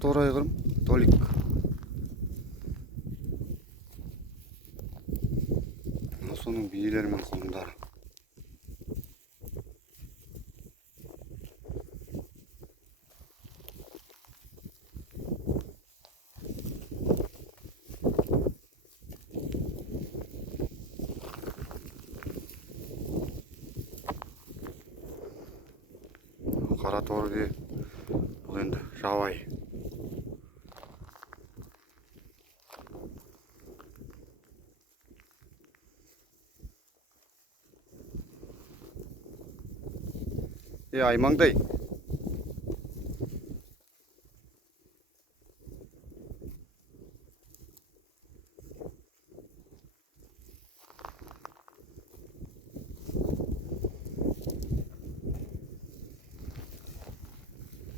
торы айғырым, Толик. Соның биелері мен құлындары. Қара торы де бұл енді жабайы. Аймаңдай.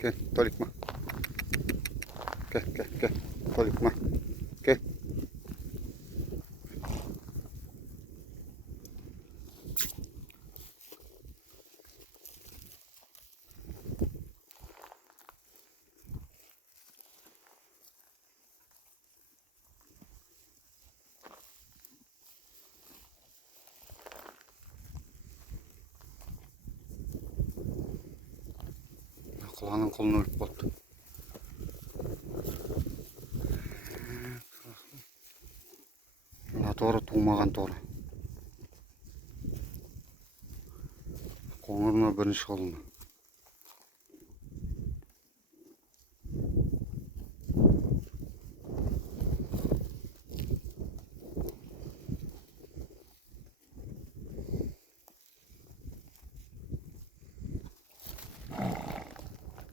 Gel, Толик ма. Gel, Толик ма. Gel. Құланың құлын өліп қалды. Мына торы туылмаған торы. Қоңыр ма бірінші құлын.